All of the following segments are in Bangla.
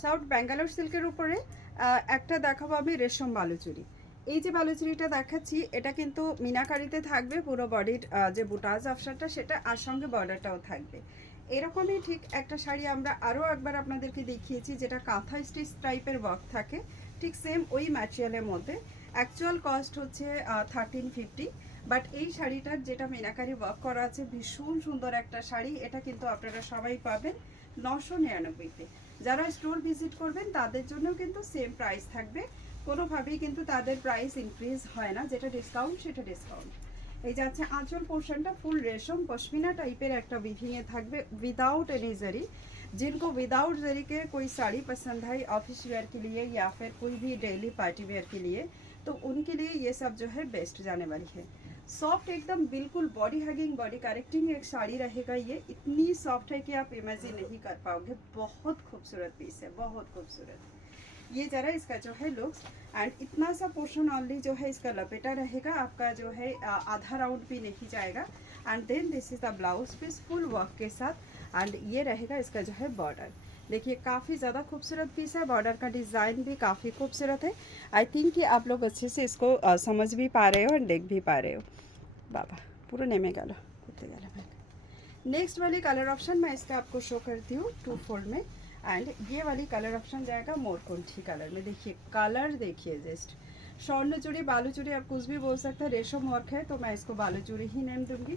সাউথ ব্যাঙ্গালোর সিল্কের উপরে একটা দেখাবো আমি রেশম বালুচুরি। এই যে বালুচুরিটা দেখাচ্ছি এটা কিন্তু মিনাকারিতে থাকবে, পুরো বডির যে বুটাজ অপশনটা সেটা, আর সঙ্গে বর্ডারটাও থাকবে। এরকমই ঠিক একটা শাড়ি আমরা আরও একবার আপনাদেরকে দেখিয়েছি যেটা কাঁথা স্টিচ টাইপের ওয়ার্ক থাকে, ঠিক সেম ওই ম্যাটেরিয়ালের মধ্যে। অ্যাকচুয়াল কস্ট হচ্ছে 1350, বাট এই শাড়িটার যেটা মিনাকারি ওয়ার্ক করা আছে ভীষণ সুন্দর একটা শাড়ি, এটা কিন্তু আপনারা সবাই পাবেন 999-তে। যারা স্টোর ভিজিট করবেন তাদের জন্য কিন্তু সেম প্রাইস থাকবে, কোনোভাবেই কিন্তু তাদের প্রাইস ইনক্রিজ হয় না, যেটা ডিসকাউন্ট সেটা ডিসকাউন্ট। এই যাচ্ছে আঁচল পোর্শনটা ফুল রেশম पश्मीना टाइपर एक विविंग থাকবে विदाउट एनी जरी। जिनको विदाउट जरी के कोई साड़ी पसंद है ऑफिस वेयर के लिए या फिर कोई भी डेली पार्टी वेयर के लिए, तो उनके लिए ये सब जो है बेस्ट जाने वाली है। सॉफ्ट एकदम बिल्कुल बॉडी हगिंग बॉडी करेक्टिंग एक साड़ी रहेगा, ये इतनी सॉफ्ट है कि आप इमेजिन नहीं कर पाओगे। बहुत खूबसूरत पीस है, बहुत खूबसूरत। ये जरा इसका जो है लुक्स, एंड इतना सा पोर्शन ऑनली जो है इसका लपेटा रहेगा, आपका जो है आधा राउंड भी नहीं जाएगा। And then this is the blouse piece full work के साथ, एंड ये रहेगा इसका जो है बॉर्डर। देखिए काफ़ी ज़्यादा खूबसूरत पीस है, बॉर्डर का डिज़ाइन भी काफ़ी खूबसूरत है। आई थिंक कि आप लोग अच्छे से इसको समझ भी पा रहे हो और देख भी पा रहे हो। बाबा पूरा नेमे गलो कुत्ते गलो। नेक्स्ट वाली कलर ऑप्शन मैं इसका आपको शो करती हूँ 2 फोल्ड में, एंड ये वाली कलर ऑप्शन जाएगा मोरकुंठी कलर में। देखिए कलर देखिए जस्ट, स्वर्णचूड़ी बालूचूड़ी आप कुछ भी बोल सकते हैं, रेशम वर्क है तो मैं इसको बालूचूड़ी ही नेम दूंगी।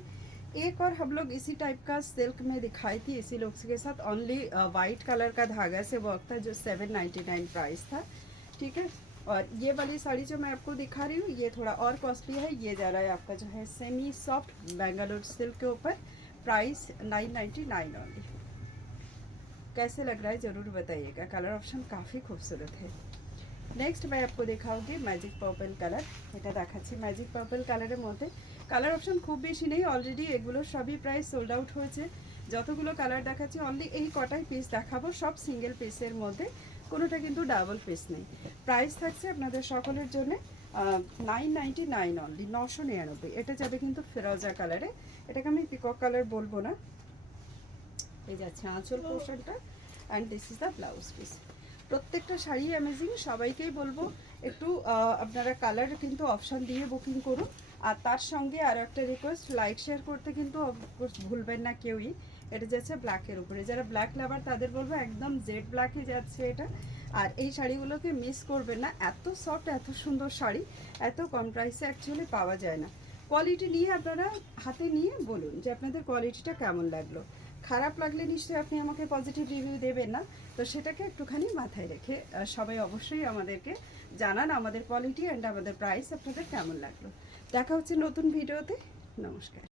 एक और हम लोग इसी टाइप का सिल्क में दिखाई थी इसी लुक्स के साथ, ओनली वाइट कलर का धागा से वर्क था जो 799 प्राइस था, ठीक है। और ये वाली साड़ी जो मैं आपको दिखा रही हूँ ये थोड़ा और कॉस्टली है, ये जा रहा है आपका जो है सेमी सॉफ्ट बेंगलुरु सिल्क के ऊपर, प्राइस 999 ओनली। कैसे लग रहा है ज़रूर बताइएगा, कलर ऑप्शन काफ़ी खूबसूरत है। नेक्स्ट मैं आपको देखाऊँगी मैजिक पर्पल कलर, এটা দেখাচ্ছি ম্যাজিক পার্পল কালারের মধ্যে। কালার অপশন খুব বেশি নেই, অলরেডি এগুলো সবই প্রায় সোল্ড আউট হয়েছে। যতগুলো কালার দেখাচ্ছি অনলি এই কটাই পিস দেখাবো, সব সিঙ্গেল পিসের মধ্যে, কোনোটা কিন্তু ডাবল পিস নেই। প্রাইস থাকছে আপনাদের সকলের জন্য 999 অনলি, 999। এটা যাবে কিন্তু ফিরোজা কালারে, এটাকে আমি পিকক কালার বলবো না। এই যাচ্ছে আঁচল পোর্শনটা, and this is the blouse piece. প্রত্যেকটা শাড়ি অ্যামেজিং, সবাইকেই বলবো একটু আপনারা কালার কিন্তু অপশান দিয়ে বুকিং করুন। আর তার সঙ্গে আরও একটা রিকোয়েস্ট, লাইক শেয়ার করতে কিন্তু অফকোর্স ভুলবেন না কেউই। এটা যাচ্ছে ব্ল্যাকের উপরে, যারা ব্ল্যাক লাভার তাদের বলবো একদম জেড ব্ল্যাকে যাচ্ছে এটা। আর এই শাড়িগুলোকে মিস করবেন না, এত সফট এত সুন্দর শাড়ি এত কম প্রাইসে অ্যাকচুয়ালি পাওয়া যায় না। কোয়ালিটি নিয়ে আপনারা হাতে নিয়ে বলুন যে আপনাদের কোয়ালিটিটা কেমন লাগলো। খারাপ লাগলে নিশ্চয়ই আপনি আমাকে পজিটিভ রিভিউ দেবেন না, তো সেটাকে একটুখানি মাথায় রেখে সবাই অবশ্যই আমাদেরকে জানান আমাদের কোয়ালিটি অ্যান্ড আমাদের প্রাইস আপনাদের কেমন লাগলো। দেখা হচ্ছে নতুন ভিডিওতে, নমস্কার।